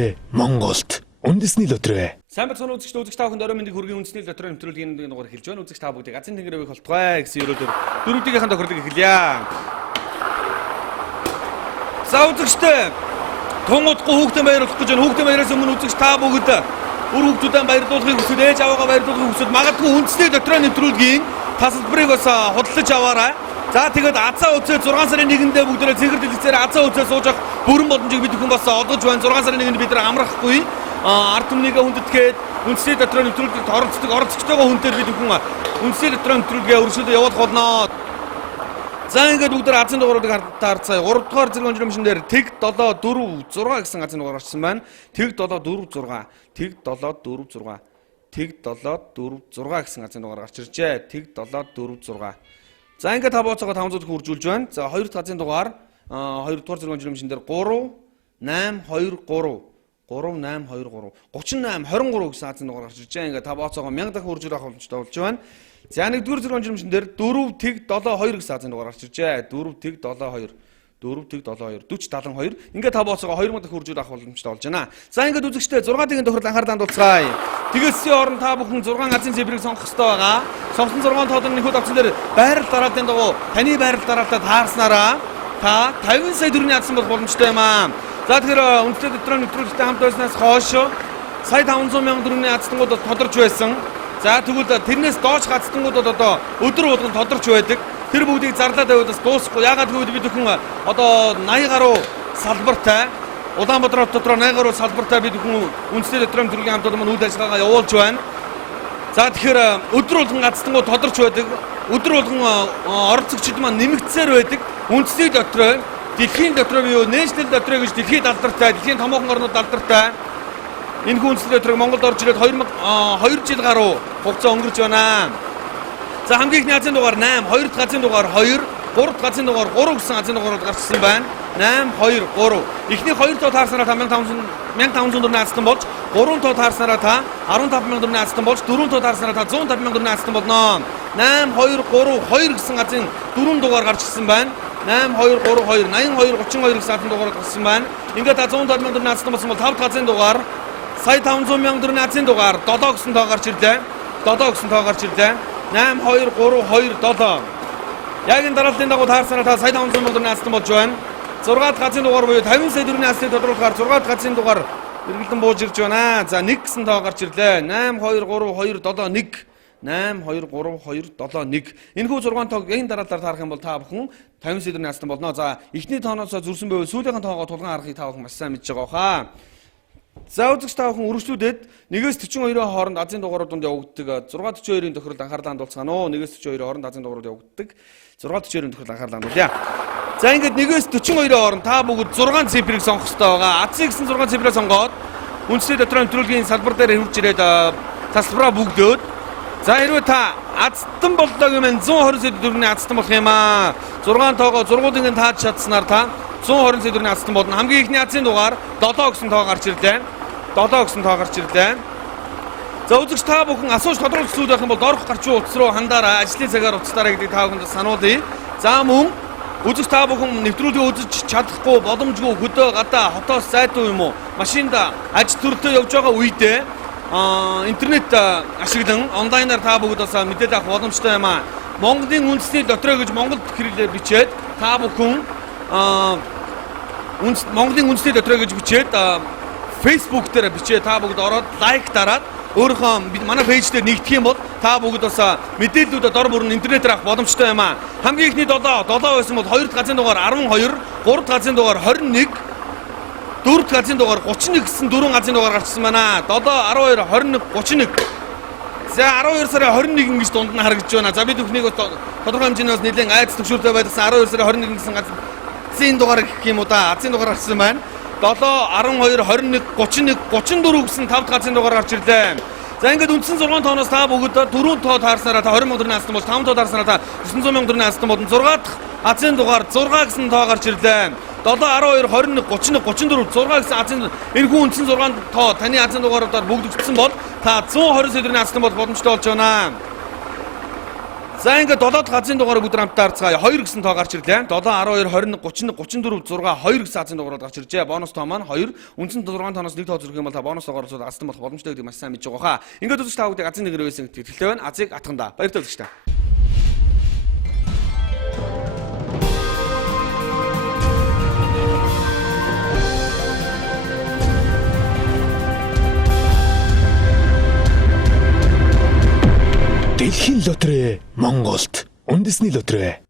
Үнэндээ Монголд үндэсний лотерей. Сайн бацхан үзэгч та бүхэнд орой мэндийг хүргэе үндэсний лотерейн нэвтрүүлгийн дугаар эхэлж байна. Үзэгч та бүгдийг азийн тэнгэр авиг холтгой гэсэн өрөөлөөр дөрөвдөгийнхэн тохирлыг эхэлье. За үзэгчтэй тунгуудгүй хүүхдээ баярлуулах гэж байна. Хүүхдээ баяраас өмнө үзэгч та бүгд үр хүүхдүүдээ баярлуулахыг хүсвэл ээж аваагаа баярлуулахыг хүсвэл магадгүй үндэсний лотерейн нэвтрүүлгийн тасалбарыг бас худалдаж аваарай. За тэгээд азаа үзээ 6 сарын 1-нд бүгдээрээ цэгэр дэлгэцээр азаа үзээ сууж авах бүрэн боломжийг бид хүн бас олгож байна. 6 сарын 1-нд бид амрахгүй ард түмнийгээ хүндэтгээд үндэсний лотерейн нэвтрүүлэгт оролцогчтойгоо хүнээр бид хүн үндэсний лотерейн нэвтрүүлгээ өргөжлөд явуулах болно. За ингээд бүгд азийн дугааруудыг харцгаая. 3 дугаар зэрэг онжирмшин дээр тэг 7 4 6 гэсэн азийн дугаар гарчсан байна. Тэг 7 4 6 тэг 7 4 6 тэг 7 4 6 гэсэн азийн дугаар гарч иржээ. Тэг 7 4 6. За ингээд та бооцоогоо 500 хүржүүлж байна. За 2 дахь азийн дугаар 2 дугаар зэрэг онжирмшин дээр 3 8 2 3 38 23 38 23 гэсэн азийн дугаар гарч иржээ. Ингээд та бооцоогоо 1000 дахин хүржүүлэх боломжтой болж байна. За 1 дугаар зэрэг онжирмшин дээр 4 тэг 72 гэсэн азийн дугаар гарч иржээ. 4 тэг 72 4 тэг 72 40 72 ингээд та бооцоогоо 2000 дахин хүржүүлэх боломжтой болж байна. За ингээд үзэгчтэй 6 тэгэн тохирол анхаарал хандуулцгаая. Тэгээсийн орон та бүхэн 6 азийн зэврийг сонгох ёстой байгаа. Сонгосон 6 тоодны нөхөд авсан дээр байрал дараалтын дагуу таны байрал дараалтаа таарснараа та 50 сая төгрөгийн авсан бол боломжтой юм аа. За тэгэхээр үндэсний лотерейн нэвтрүүлэгтээ хамт байснаас хойш сая 500 мянган төгрөгийн азтангууд тодорч байсан. За тэгвэл тэрнээс доош гацтангууд одоо өдөр болгон тодорч байдаг. Тэр бүгдийг зарлаад байвал бас дуусахгүй. Яагаад гэвэл бид хүн одоо 80 гаруй салбартай Улаанбаатар хот дотор 80 гаруй салбартай бид хүн үндэсний лотерейн нэвтрүүлгийн хамтууд маань үйл ажиллагаагаа явуулж байна. За тэгэхээр өдөр болгон гацтангууд тодорч байдаг. Өдөр болгон оролцогчид маань нэмэгдсээр байдаг. Үндэсний лотерей, дэлхийн лотерей буюу National Lottery гэж дэлхийд алдартай, дэлхийн томоохон орнууд алдартай. Энэ үндэсний лотерейг Монголд орж ирээд 2 жил гаруй хугацаа өнгөрч байна. За хамгийн ихний азийн дугаар 8, 2 дахь азийн дугаар 2, 3 дахь азийн дугаар 3 гэсэн азийн дугаарууд гарчсан байна. 8, 2, 3. Эхний 2 тоо таарснараа та 1500 төгрөгийн азтан болж, 3 тоо таарснараа та 15000 төгрөгийн азтан болж, 4 тоо таарснараа та 150000 төгрөгийн азтан болно. 8, 2, 3, 2 гэсэн азийн 4 дугаар гарчсан байна. 8, 2, 3, 2, 82, 32 гэсэн азийн дугаарууд гарчсан байна. Ингээд та 150,000 төгрөгийн азтан болсон бол 5 дахь азийн дугаар сая 500,000 төгрөгийн азийн дугаар 7 гэсэн тоо гарч ирлээ. 7 гэсэн тоо гарч ирлээ. 8, 2, 3, 2, 7. Яг энэ дараалтын дагуу таарснараа та сая 500,000 төгрөгийн азтан болж байна. 6 дахь азийн дугаар буюу 50 сая төгрөгийн азтыг тодруулахаар 6 дахь азийн дугаар эргэлдэн бууж ирж байна. За 1 гэсэн тоо гарч ирлээ. 8, 2, 3, 2, 7, 1. 8, 2, 3, 2, 7, 1. Энэхүү 6 тоог энэ дараалалаар таарах юм бол та бүхэн 50 сая төгрөгийн азтан болно. За эхний тооноос зурсан байвал сүүлийнхэн тоогоо тулган харахыг та бүхэн маш сайн мэдж байгаа хаа. За үзэгч та бүхэн үргэлжлүүлээд 1-42-ийн хооронд азийн дугааруудад явагддаг 642-ийн тохиолд анхаарал хандуулцгаана уу. 1-42-ийн хооронд азийн дугаарууд явагддаг 642-ийн тохиолд анхаарал хандуулъя. За ингээд 1-42-ийн хооронд та бүгд 6 цифрыг сонгох хэрэгтэй байгаа. Азийн гэсэн 6 цифрээ сонгоод үндэсний лотерейн нэвтрүүлгийн салбар дээр хурж ирээд тасалбараа бүгдөөд за хэрвээ та азтан боллоо гэмээр 120 сая төгрөгийн азтан болох юм аа. 6 тоогоо зургуудыг тааж чадсанаар та 120 сая төгрөгийн азтан болно. Хамгийн ихний азийн дугаар 7 гэсэн тоо гарч ирлээ. 7 гэсэн тоо гарч ирлээ. За үзэгч та бүхэн асууж тодруулах зүйл байх юм бол доорх гарч утас руу хандаарай. Ажлын цагаар утастаараа гэдгийг та бүхэнд сануулъя. За мөн үзэгч та бүхэн нэвтрүүлгийг үзэж чадахгүй боломжгүй хөдөө гадаа хотоос зайдуу юм уу? Машинд аж төрөлтөө явж байгаа үедээ интернет ашиглан онлайнаар та бүгд бас мэдээлэл авах боломжтой юм аа. Монголын үндэсний лотерей гэж Монголд хэрэглээ бичээд та бүхэн Монголын үндэсний лотерей гэж бичээд Facebook дээр бичээ та бүгд ороод лайк дараад өөрийнхөө манай пэйж дээр нэгдэх юм бол та бүгд бас мэдээллүүдэд дор бүрэн интернетээр авах боломжтой юм аа. Хамгийн ихний 7 байсан бол 2 дахь азийн дугаар 12, 3 дахь азийн дугаар 21, 4 дахь азийн дугаар 31 гэсэн 4 азийн дугаар гарчсан байна. 7, 12, 21, 31. За 12 сарын 21 гэж дунд нь харагдж байна. За бид бүхнийг тодорхой хэмжээнээс нэлээд айц төвшөртэй байдсан 12 сарын 21 гэсэн азийн дугаар гэх юм уу да. Азийн дугаар гарчсан байна. 7, 12, 21, 31, 34 гэсэн 5 дахь азийн дугаар гарч ирлээ. За ингээд үндсэн 6 тооноос та бүгд 4 тоо таарснараа та 20,000 төгрөгийн азтан бол 5 тоо таарснараа та 900,000 төгрөгийн азтан болон 6 дахь азийн дугаар 6 гэсэн тоо гарч ирлээ. 7, 12, 21, 31, 34, 6 гэсэн азийн энэхүү үндсэн 6 тоо таны азийн дугааруудаар бүгдэгдсэн бол та 120 сая төгрөгийн азтан бол боломжтой болж байна. За ингээд 7 газрын дугаарыг бүгд хамтдаа харцгаая. 2 гэсэн тоо гарч ирлээ. 7 12 21 30 34 6 2 гэсэн азын дугаараар гарч иржээ. Бонус тоо маань 2. Үндсэн 6 тооноос 1 тоо зүрх юм бол та бонус тоогоор зул азтан болох боломжтой гэдэг маш сайн мэдж байгаа хаа. Ингээд үзэж та бүгдийг азын нэгэр байсан гэдэг хэлтэй байна. Азыг атгандаа. Баярлалаа үзэгчтэй. Дэлхийн лотерей Монголд үндэсний лотерей